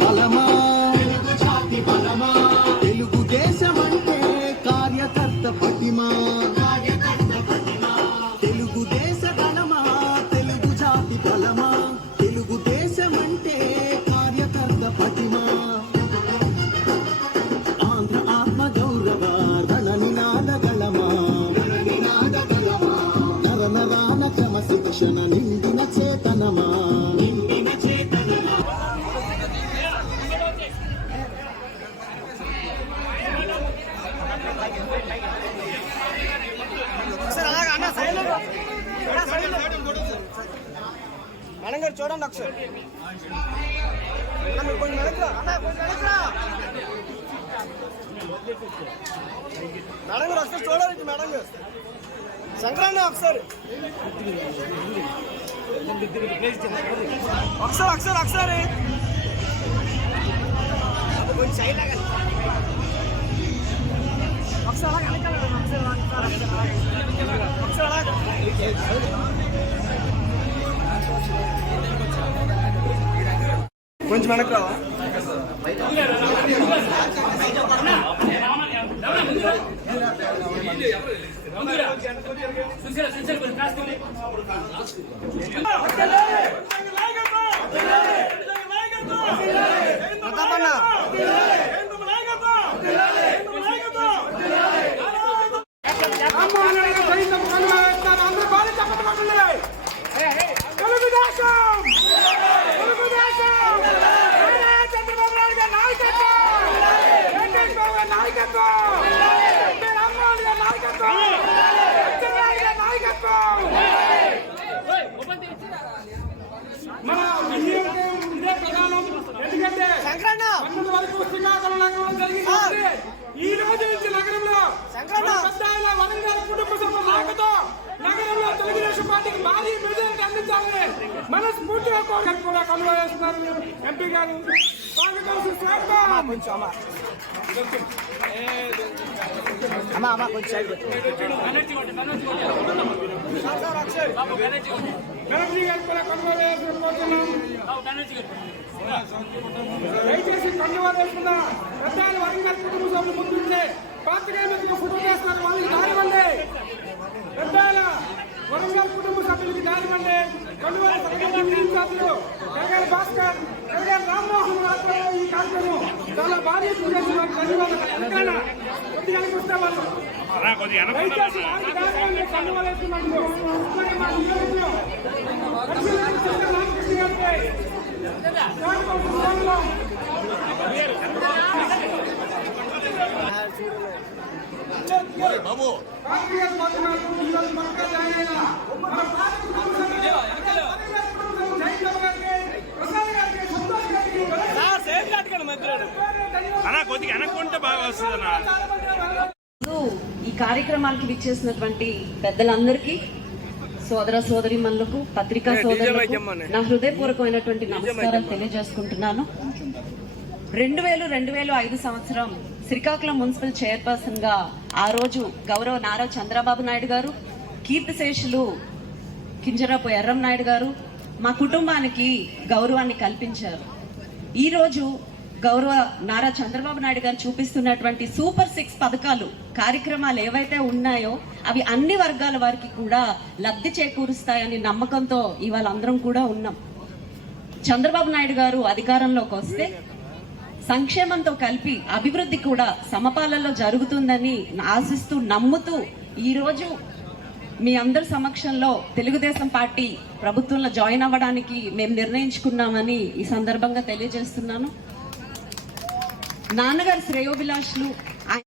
బలమా తెలుగుదేశం అంటే కార్యకర్త పటిమా? తెలుగుదేశ గణమా తెలుగు జాతి బలమా తెలుగుదేశం అంటే కార్యకర్త పటిమా? ఆంధ్ర ఆత్మ గౌరవ రణ నినాద గళమా? నిండిన చేతనమా? మేడం గారు చూడండి ఒకసారి. అన్న, మీరు కొంచెం వెనక్కి అన్న, కొంచెం వెనక్కి మేడం గారు ఒకసారి చూడాలి మేడం గారు సంక్రాంతి ఒకసారి. ఒకసారి ఒకసారి ఒకసారి. కొంచెం సైడ్ ఒకసారి ఒకసారి ఒకసారి కొంచెం వెనక్కి రావా? ప్రతాప్ అందించాలని మనస్ఫూర్తిగా కోరికలు కూడా కలువ చేస్తున్నారు ఎంపీ గారు స్వాగతం స్వాగతం. సార్, సార్, ఒకసారి. బెనర్జీ గారు కూడా కలువ చేయాల్సిన కోరుతున్నాం దయచేసి కండువా వేసుకున్న పెద్ద ఆయన వరంగల్ కుటుంబ సభ్యులు ముందుంటే ఇన్ఛార్జీలు కరగాలి భాస్కర్ కరగాలి రామ్మోహన్ ఆధ్వర్యంలో ఈ కార్యక్రమం చాలా భారీ ఎత్తున చేసిన వారికి ధన్యవాదాలు వెనకాల కొద్దిగా వస్తే వాళ్ళు దయచేసి వారికి దారివ్వండి కండువా వేసుకున్నందుకు అలాగే మా నియోజకవర్గంలో పరిశీలన చేసిన రామకృష్ణ గారికి సార్, కొద్దిగా వెనక్కుంటే బాగా వస్తుంది అన్న. ముందు ఈ కార్యక్రమానికి విచ్చేసినటువంటి పెద్దలందరికీ సోదర సోదరి మనులకు పత్రికా సోదరులకు నా హృదయపూర్వకమైనటువంటి నమస్కారాలు తెలియజేసుకుంటున్నాను. రెండు వేలు రెండు వేలు ఐదు సంవత్సరం శ్రీకాకుళం మున్సిపల్ చైర్పర్సన్గా ఆ రోజు గౌరవ నారా చంద్రబాబు నాయుడు గారు కీర్తిశేషులు కింజరాపు ఎర్రం నాయుడు గారు మా కుటుంబానికి గౌరవాన్ని కల్పించారు. ఈ రోజు గౌరవ నారా చంద్రబాబు నాయుడు గారు చూపిస్తున్నటువంటి సూపర్ సిక్స్ పథకాలు కార్యక్రమాలు ఏవైతే ఉన్నాయో అవి అన్ని వర్గాల వారికి కూడా లబ్ధి చేకూరుస్తాయని నమ్మకంతో ఇవాళ అందరం కూడా ఉన్నాం. చంద్రబాబు నాయుడు గారు అధికారంలోకి వస్తే సంక్షేమంతో కలిపి అభివృద్ధి కూడా సమపాలలో జరుగుతుందని ఆశిస్తూ నమ్ముతూ ఈరోజు మీ అందరి సమక్షంలో తెలుగుదేశం పార్టీ ప్రభుత్వంలో జాయిన్ అవ్వడానికి మేము నిర్ణయించుకున్నామని ఈ సందర్భంగా తెలియజేస్తున్నాను. నాన్నగారి శ్రేయోభిలాషులు